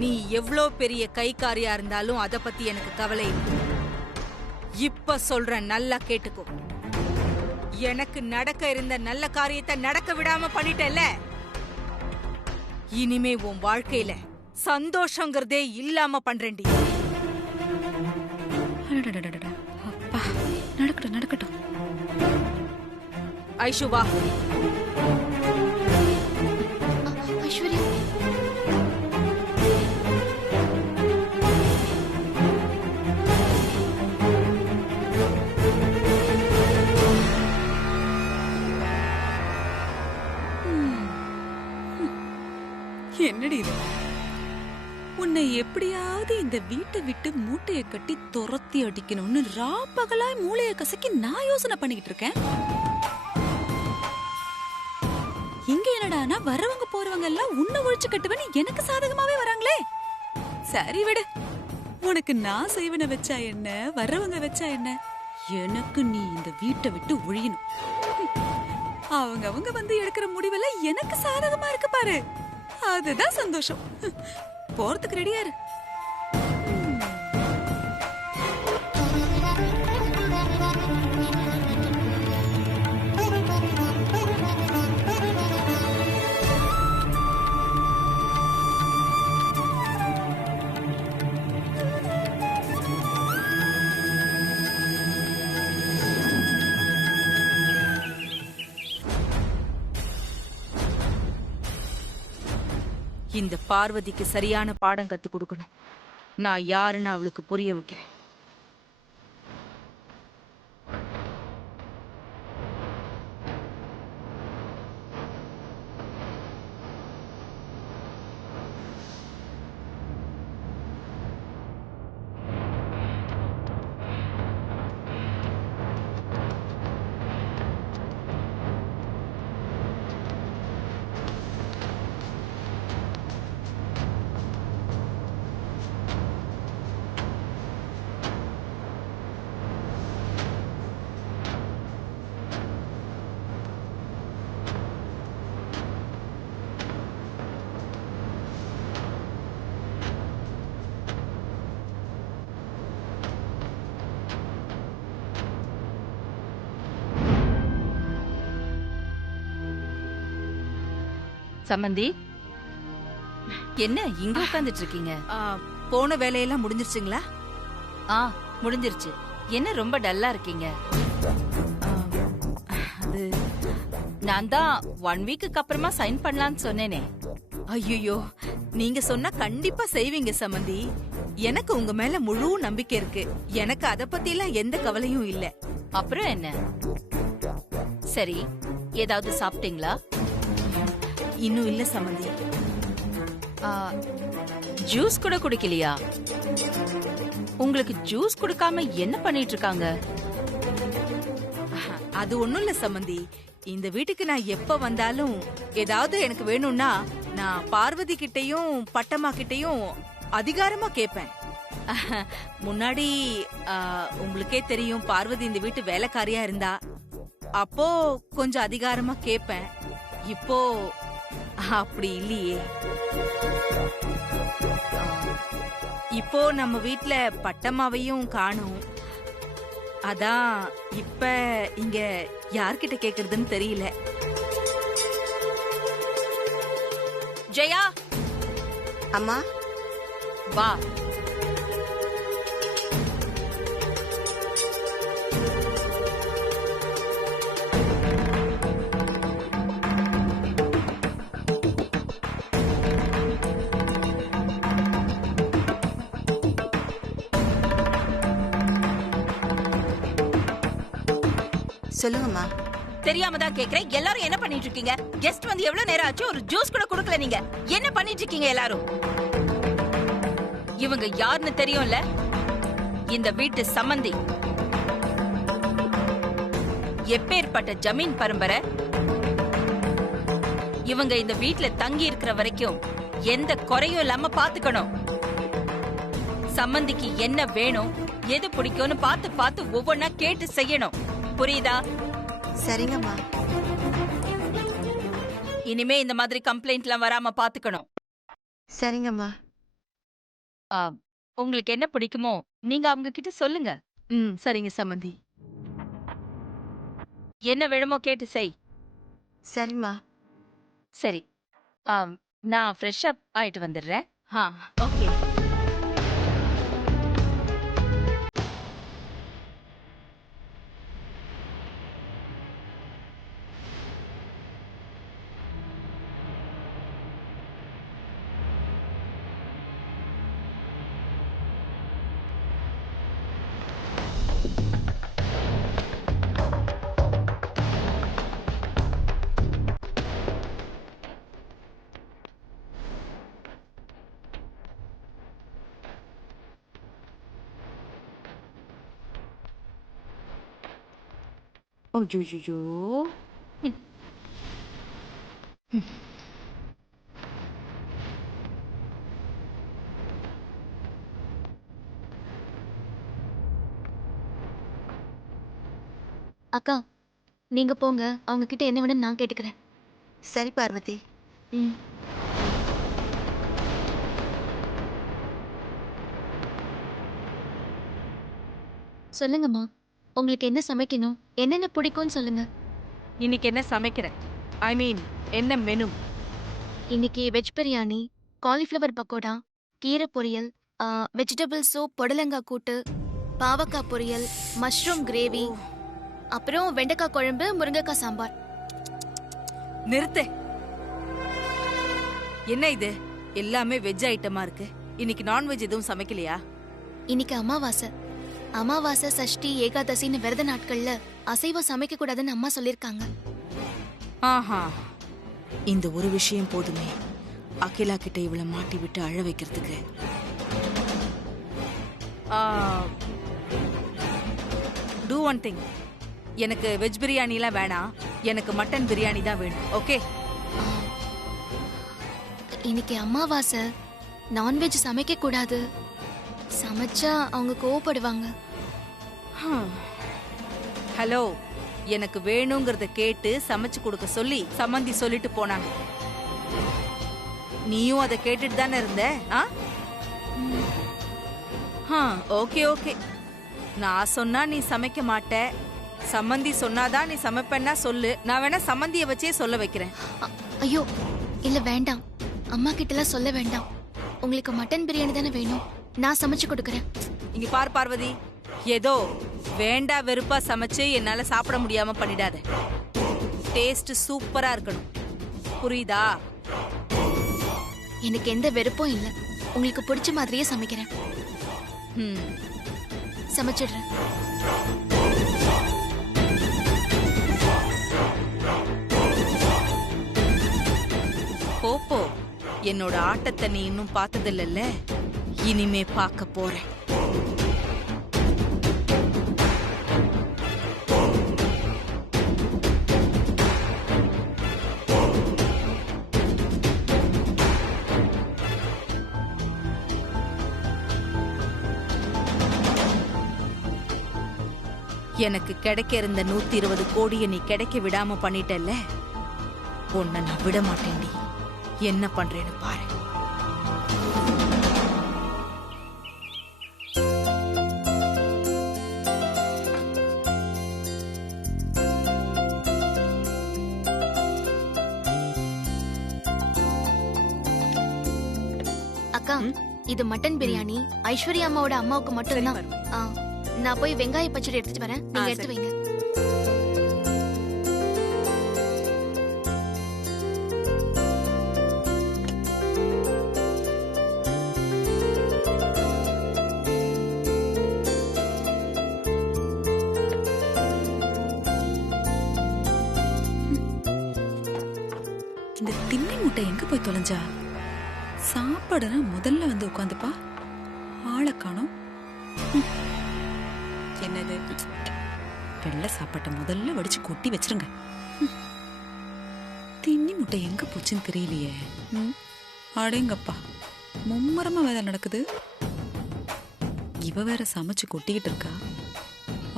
நீ எவ்ளோ பெரிய கைக்காரியா இருந்தாலும் அத பத்தி எனக்கு கவலை இல்லை. இப்ப சொல்றேன், நல்லா கேட்டுக்கோ. எனக்கு நடக்க இருந்த நல்ல காரியத்தை நடக்க விடாம பண்ணிட்டேல்ல, இனிமே உன் வாழ்க்கையில சந்தோஷங்கிறதே இல்லாம பண்றேன்டி. அப்பா, நடக்கட்டும் நடக்கட்டும். ஐஷு வா. ஐஸ்வர்யா, என்னடி இது? உன்னை எப்படியாவது இந்த வீட்டை விட்டு மூட்டைய கட்டி துரத்தி அடிக்கணும்னு ராப்பகலாய் மூளைய கசக்கி நான் யோசனை பண்ணிக்கிட்டு இருக்கேன். இங்க என்னடானா வரவங்க போறவங்க எல்லாம் உன்னை ஒழிச்சு கட்டுவேன்னு எனக்கு சாதகமாவே வராங்களே. சரி விடு, உனக்கு நான் செய்வன வச்சா என்ன, வர்றவங்க வச்சா என்ன, எனக்கு நீ இந்த வீட்டை விட்டு ஒழியணும். அவங்க வந்து எடுக்கிற முடிவெல்லாம் எனக்கு சாதகமா இருக்கு பாரு, அதுதான் சந்தோஷம். போறதுக்கு ரெடியா இரு. இந்த பார்வதிக்கு சரியான பாடம் கத்து கொடுக்கணும். நான் யாருன்னு அவளுக்கு புரிய வைக்கிறேன். சம்மந்தி, என்ன இங்க உட்கார்ந்துட்டு இருக்கீங்க? போன வேலையெல்லாம் முடிஞ்சிருச்சுங்களா? முடிஞ்சிருச்சு. என்ன ரொம்ப டல்லா இருக்கீங்க? அது நான் தான் 1 வீக்குக்கு அப்புறமா சைன் பண்ணலாம்னு சொன்னேனே. ஐயோ, நீங்க சொன்னா கண்டிப்பா செய்வீங்க சம்மந்தி. எனக்கு உங்க மேல முழு நம்பிக்கை இருக்கு. எனக்கு அத பத்தி எல்லாம் எந்த கவலையும் இல்ல. அப்புறம் என்ன? சரி, ஏதாவது சாப்பிட்டீங்களா? இன்னும் இல்ல சம்மந்தி. ஜூஸ் கூட குடிக்கலையா? உங்களுக்கு ஜூஸ் குடுக்காம என்ன பண்ணிட்டு இருக்காங்க? அது ஒண்ணும் இல்ல சம்மந்தி. இந்த வீட்டுக்கு நான் எப்ப வந்தாலும் ஏதாவது எனக்கு வேணும்னா நான் பார்வதி கிட்டையும் பட்டம்மா கிட்டையும் அதிகாரமா கேட்பேன். முன்னாடி உங்களுக்கே தெரியும், பார்வதி இந்த வீட்டு வேலைக்காரியா இருந்தா. அப்போ கொஞ்சம் அதிகாரமா கேட்பேன். இப்போ அப்படி இல்லையே. இப்போ நம்ம வீட்ல பட்டம்மாவையும் காணோம். அதான் இப்ப இங்க யார்கிட்ட கேக்குறதுன்னு தெரியல. ஜெயா, அம்மா வா. சொல்லுங்கம்மா. தெரியாம தான் கேக்குறேன். எல்லாரும் என்ன பண்ணிட்டு இருக்கீங்க? கெஸ்ட் வந்து எவ்வளவு நேரம் ஆச்சு, ஒரு ஜூஸ் கூட குடுக்கல. நீங்க என்ன பண்ணிட்டு இருக்கீங்க எல்லாரும்? இவங்க யாருன்னு தெரியும்ல? இந்த வீட்டு சம்மந்தி. எப்பேற்பட்ட ஜமீன் பரம்பரை. இவங்க இந்த வீட்ல தங்கி இருக்கிற வரைக்கும் எந்த குறையும் இல்லாம பாத்துக்கணும். சம்மந்திக்கு என்ன வேணும், எது பிடிக்கும்னு பார்த்து பார்த்து ஒவ்வொன்னா கேட்டு செய்யணும். புரியுதா? சரிங்கம்மா. இனிமே இந்த மாதிரி கம்ப்ளைண்ட்லாம் வராம பாத்துக்கணும். சரிங்கம்மா. ஆ, உங்களுக்கு என்ன பிடிக்குமோ நீங்க அவங்க கிட்ட சொல்லுங்க. ம் சரிங்க சம்மந்தி. என்ன வேணுமோ கேட்டு செய். சரிம்மா. சரி. ஆம், நான் ஃப்ரெஷ் அப் ஆயிட்டு வந்துடுறேன். ஆ ஓகே. ஐயோ. அக்கா, நீங்க போங்க. அவங்க கிட்ட என்ன வேணும்னு நான் கேட்டுக்கிறேன். சரி பார்வதி. ம். சொல்லுங்கம்மா. உங்களுக்கு என்ன சமைக்கணும்? என்னென்ன பிடிக்கும்னு சொல்லுங்க. இன்னைக்கு என்ன சமைக்கிறேன்? ஐ மீன் என்ன மெனு? இன்னைக்கு வெஜ் பிரியாணி, காலிஃப்ளவர் பக்கோடா, கீரை பொரியல், வெஜிடபிள் சூப், புடலங்காய் கூட்டு, பாவக்காய் பொரியல், மஷ்ரூம் கிரேவி, அப்புறம் வெண்டைக்காய் குழம்பு, முருங்கைக்காய் சாம்பார். நிறுத்து. என்ன இது? எல்லாமே வெஜ் ஐட்டமா இருக்கு. இன்னைக்கு நான்வெஜ் எதுவும் சமைக்கலையா? இன்னைக்கு அமாவாசை. அமாவாசை, சஷ்டி, ஏகாதசின்னு விரத நாட்கள்ல அசைவம் சமைக்க கூடாதுன்னு அம்மா சொல்லிருக்காங்க. ஆஹா, இந்த ஒரு விஷயம் போதுமே அகிலா கிட்ட இவளை மாட்டி விட்டு அழ வைக்கிறதுக்கு. Do one thing. எனக்கு வெஜ் பிரியாணிலாம் வேணாம், எனக்கு மட்டன் பிரியாணி தான் வேணும். ஓகே? இன்னைக்கு அமாவாசை, நான்வெஜ் சமைக்க கூடாது. சமைச்சா அவங்க கோவப்படுவாங்க. ஹலோ, எனக்கு வேணுங்கிறத கேட்டு சமைச்சு கொடுக்க சொல்லி சம்மந்தி சொல்லிட்டு போனாங்க. நீயும் அதை கேட்டுட்டு தானே இருந்த? Okay okay. நான் சொன்னா நீ சமைக்க மாட்ட, சம்மந்தி சொன்னாதான் நீ சமைப்பேன்னா சொல்லு. நான் வேணா சம்மந்திய வச்சே சொல்ல வைக்கிறேன். ஐயோ இல்ல, வேண்டாம். அம்மா கிட்டலாம் சொல்ல வேண்டாம். உங்களுக்கு மட்டன் பிரியாணி தானே வேணும், நான் சமைச்சு கொடுக்கறேன். இங்க பார் பார்வதி, ஏதோ வேண்டா வெறுப்பா சமைச்சு என்னால சாப்பிட முடியாம பண்ணிடாத. டேஸ்ட் சூப்பரா இருக்கணும், புரியுதா? எனக்கு எந்த வெறுப்பும் இல்ல, உங்களுக்கு பிடிச்ச மாதிரியே சமைக்கிறேன். சமைச்சிடுறேன். போ, என்னோட ஆட்டத்தை நீ இன்னும் பார்த்ததில்ல, இனிமே பார்க்க போறேன். எனக்கு கிடைக்க இருந்த 120 கோடியை நீ கிடைக்க விடாம பண்ணிட்டல்ல, உன்னை நான் விட மாட்டேன்டி. என்ன பண்றேன்னு பாரு. அக்கா, இது மட்டன் பிரியாணி ஐஸ்வர்யா அம்மாவோட அம்மாவுக்கு மட்டும் தான். நான் போய் வெங்காய பச்சடி எடுத்துட்டு வரேன், நீங்க எடுத்து வைங்க. இந்த திண்ணை முட்டை எங்க போய் தொலைஞ்சா? சாப்பாடுனா முதல்ல வந்து உட்காந்துப்பா, ஆளை காணோம். என்னது? வெள்ளை சாப்பாட்டை முதல்ல வடிச்சு கொட்டி வச்சிருங்க. திண்ணி முட்டை எங்க போச்சுன்னு தெரியலையே. அடேங்கப்பா, மும்மரமா வேலை நடக்குது. இவ வேற சமைச்சு கொட்டிக்கிட்டு இருக்கா.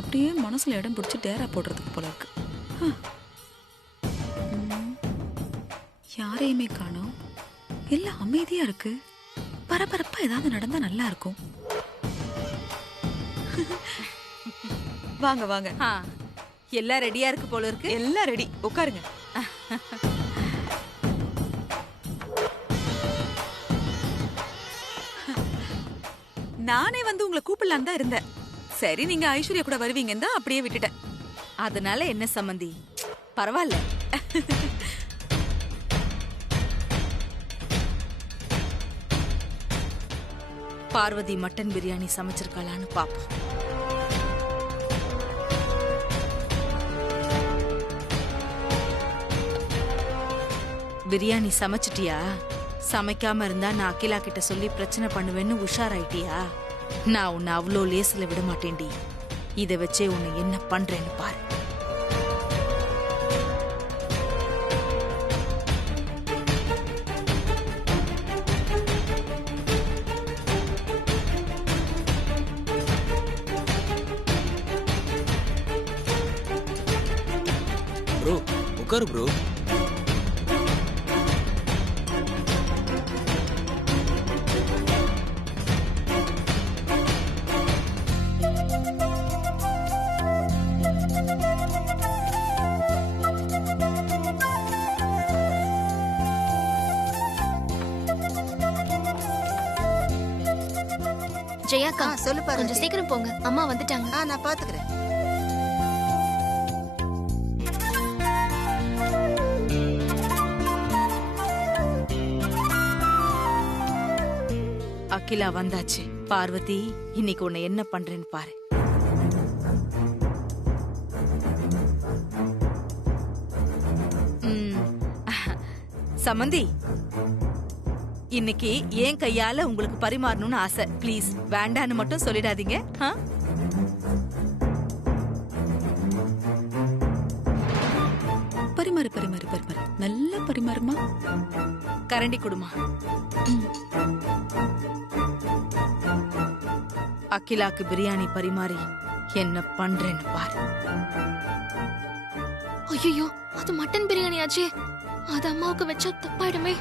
அப்படியே மனசுல இடம் பிடிச்சி டேரா போடுறதுக்கு போல இருக்கு. யாரையுமே காணோம், எல்லாம் அமைதியா இருக்கு. பரபரப்பா ஏதாவது நடந்தா நல்லா இருக்கும். வாங்க வாங்க. ஆ, எல்லாம் ரெடியா இருக்கு போல இருக்கு. எல்லாம் ரெடி, உட்காருங்க. நானே வந்து உங்களை கூப்பிடலாம் தான் இருந்தேன். சரி, நீங்க ஐஸ்வர்யா கூட வருவீங்கன்னு தான் அப்படியே விட்டுட்டேன். அதனால என்ன சம்மந்தி, பரவாயில்ல. பார்வதி மட்டன் பிரியாணி சமைச்சிருக்காளான்னு பாப்போம். பிரியாணி சமைச்சிட்டியா? சமைக்காம இருந்தா நான் அகிலா கிட்ட சொல்லி பிரச்சனை பண்ணுவேன்னு உஷாராயிட்டியா? நான் உன்னை அவ்வளோ லேசில விட மாட்டேன்டி. இதை வச்சே உன்னை என்ன பண்றேன்னு பாரு. ப்ரோ உட்காரு ப்ரோ. ஜெயாக்கா, சொல்லு கொஞ்சம் பார்வதி. சீக்கிரம் போங்க, அம்மா வந்துட்டாங்க. நான் பாத்துக்கிறேன். அகிலா வந்தாச்சு. பார்வதி, இன்னைக்கு உன்னை என்ன பண்றேன்னு பாரு. சமந்தி, இன்னைக்கு ஏன் கையால உங்களுக்கு பரிமாறணும்னு ஆசை. ப்ளீஸ் வேண்டான்னு மட்டும் சொல்லிடாதீங்க. பரிமாறு பரிமாறு பரிமாறு, நல்ல பரிமாறுமா. கரண்டி குடுமா. அகிலாக்கு பிரியாணி பரிமாறி என்ன பண்றேன்னு பாரு. ஐயோ, அது மட்டன் பிரியாணி ஆச்சே. அது அம்மாவுக்கு வச்சா தப்பாயிடுமே.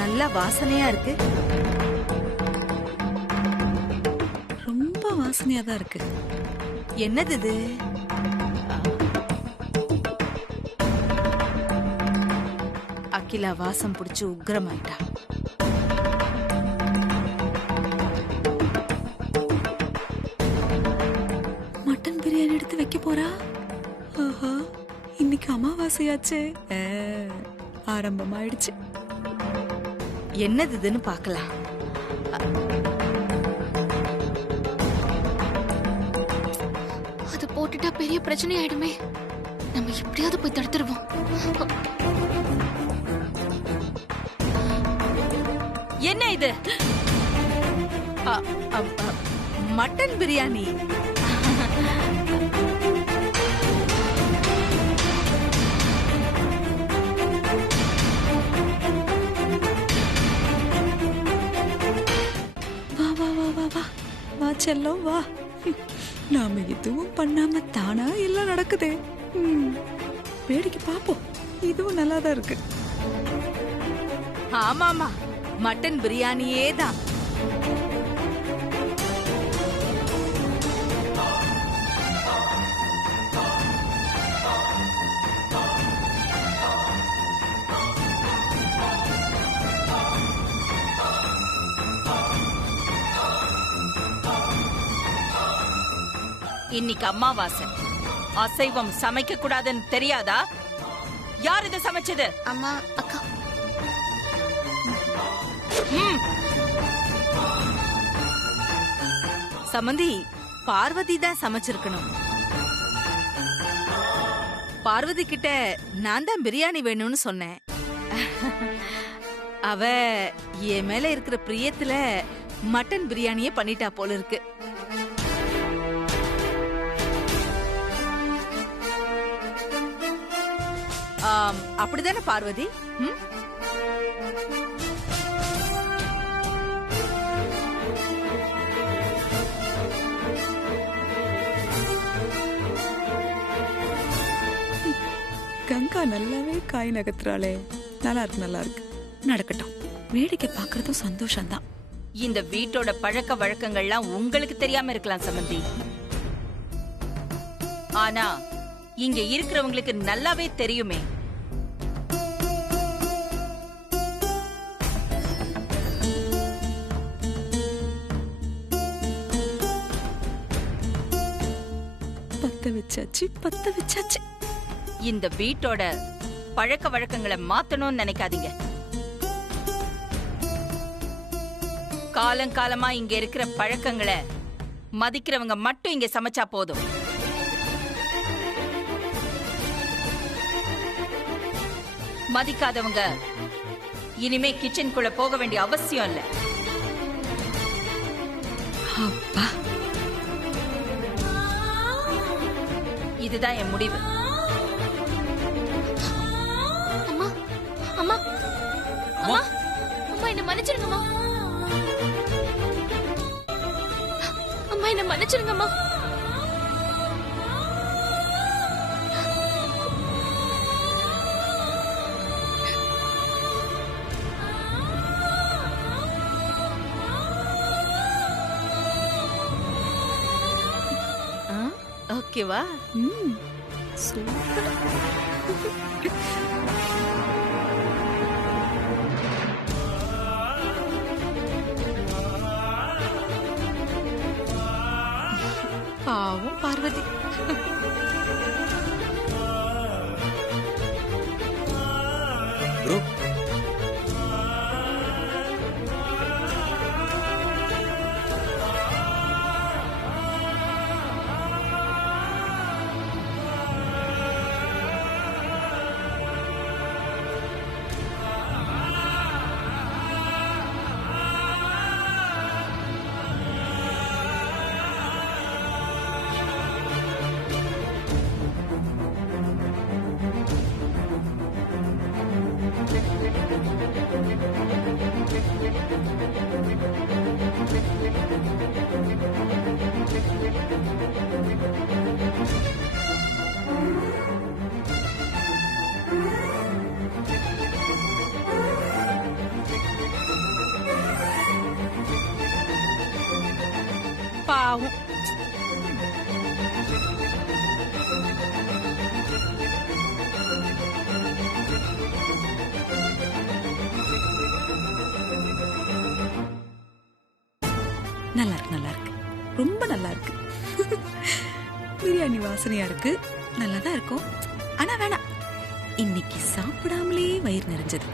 நல்ல வாசனையா இருக்கு. ரொம்ப வாசனையா தான் இருக்கு. என்னது இது? அகிலா வாசம் பிடிச்சு உக்கிரமாயிட்டா. மட்டன் பிரியாணி எடுத்து வைக்க போறா. ஆஹா, இன்னைக்கு அமாவாசையாச்சே. ஆரம்பமாயிடுச்சு. என்னது இதுன்னு பார்க்கலாம். அது போட்டுட்டா பெரிய பிரச்சனை ஆயிடுமே. நம்ம எப்படியாவது போய் தடுத்துருவோம். என்ன இது? அ- அ- அ- மட்டன் பிரியாணி. வா வா வா வா வா வா செல்லம் வா. நாம எதுவும் பண்ணாம தானா எல்லாம் நடக்குதே. வேடிக்கை பாப்போம். இதுவும் நல்லாதான் இருக்கு. ஆமாமா, மட்டன் பிரியாணியே தான். இன்னைக்கு அம்மாவாசை. அசைவம் சமைக்க கூடாதுன்னு தெரியாதா? யார் இதை சமைச்சது? அம்மா, அக்கா, சமந்தி, பார்வதி தான் சமைச்சிருக்கணும். பார்வதி கிட்ட நான் தான் பிரியாணி வேணும்னு சொன்னேன். அவ என் மேல இருக்கிற பிரியத்துல மட்டன் பிரியாணியே பண்ணிட்டா போல இருக்கு. அப்படிதானே பார்வதி? ம்? கங்கா நல்லாவே காய் நகர்த்துறாளே. நல்லா இருக்கு, நல்லா இருக்கு. நடக்கட்டும். வேடிக்கை பாக்குறதும் சந்தோஷம்தான். இந்த வீட்டோட பழக்க வழக்கங்கள்லாம் உங்களுக்கு தெரியாம இருக்கலாம் சம்பந்தி. ஆனா இங்க இருக்கிறவங்களுக்கு நல்லாவே தெரியுமே. பத்த வச்சாச்சு, பத்த வச்சாச்சு. இந்த வீட்டோட பழக்க வழக்கங்களை மாத்தணும்னு நினைக்காதீங்க. காலங்காலமா இங்க இருக்கிற பழக்கங்களை மதிக்கிறவங்க மட்டும் இங்க சமைச்சா போதும். மதிக்காதவங்க இனிமே கிச்சனுக்குள்ள போக வேண்டிய அவசியம் இல்ல. அப்பா, இதுதான் என் முடிவு. அம்மா அம்மா அம்மா அம்மா என்ன மன்னிச்சிருங்கம்மா. அம்மா என்ன மன்னிச்சிருங்கம்மா. ஓகேவா? சூப்பர். பாவம் பார்வதி. ப்ரோ பாவம். நல்லா இருக்கு, நல்லா இருக்கு. ரொம்ப நல்லா இருக்கு. பிரியாணி வாசனையா இருக்கு. நல்லாதான் இருக்கும். ஆனா வேணாம், இன்னைக்கு சாப்பிடாமலே வயிறு நிறைஞ்சது.